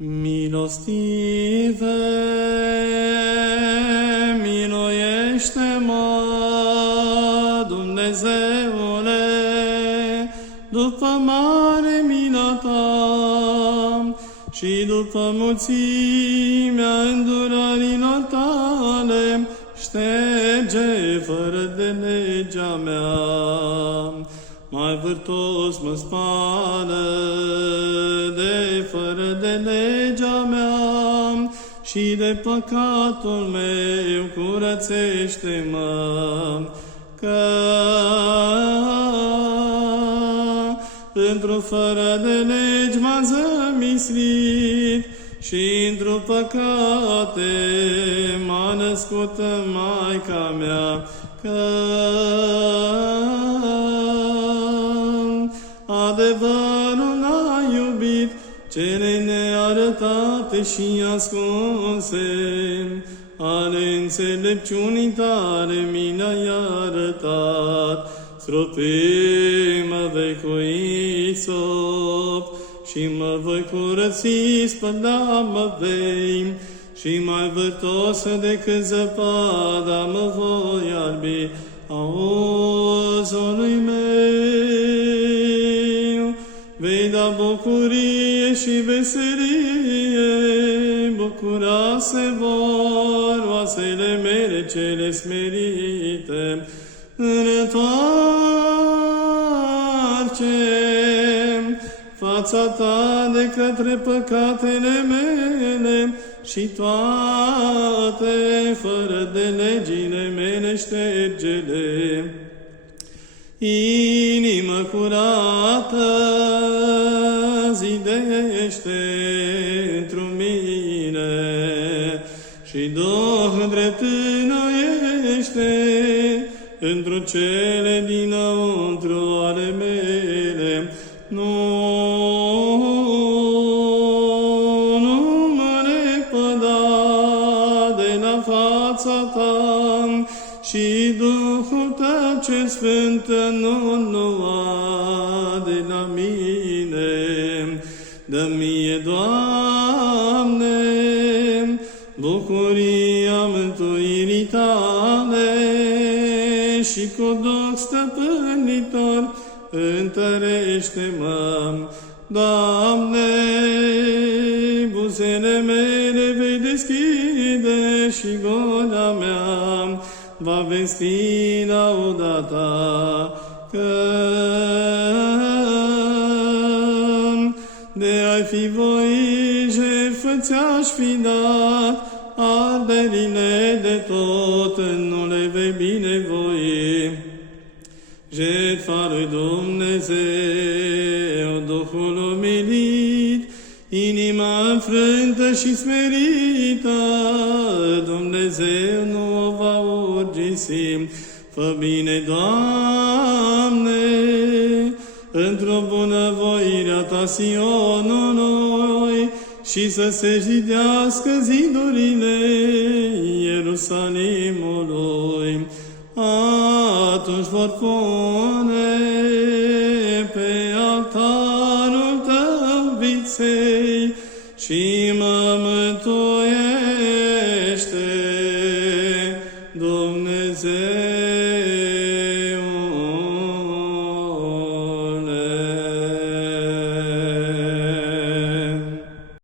Milostive, miluiește-mă, Dumnezeule, după mare mila ta și după mulțimea îndurărilor tale, șterge fără de legea mea. Mai vârtos mă spală de fără de legea mea și de păcatul meu curățește-mă, că într-o fără de legi m-a zămislit și într-o păcate m-a născut Maica mea, că adevărul a iubit cele nearătate și ascunse, ale înțelepciunii tale mi le-ai arătat. Stropii-mă vei cu isop și mă voi curăți, spăla-mă vei, și mai vârtos decât zăpada mă voi albi auzului meu. Vei da bucurie și veselie, bucura se vor oasele mele cele smerite. Întoarce fața ta de către păcatele mele și toate fără de legile mele șterge-le. Inimă curată zidește într-o mine și Duh drept înnoiește într-o cele dinăuntru ale mele. Nu mă lepăda de la fața ta și Duhul tău cel Sfânt nu lua de la mine. Dă-mi, Doamne, bucuria mântuirii tale și cu Duh stăpânitor întărește-mă. Doamne, buzele mele vei deschide și gura mea va vesti lauda ta, că de ai fi voit jertfă ți-aș fi dat, arderile de tot nu le vei binevoi. Jertfa lui Dumnezeu, Duhul umilit, inima înfrântă și smerită, Dumnezeu nu o va urgisi. Fă bine, Doamne, într-o bunăvoirea ta Sionului și să se zidească zidurile Ierusalimului. Atunci vor pune pe altarul tău viței și mă mântuiește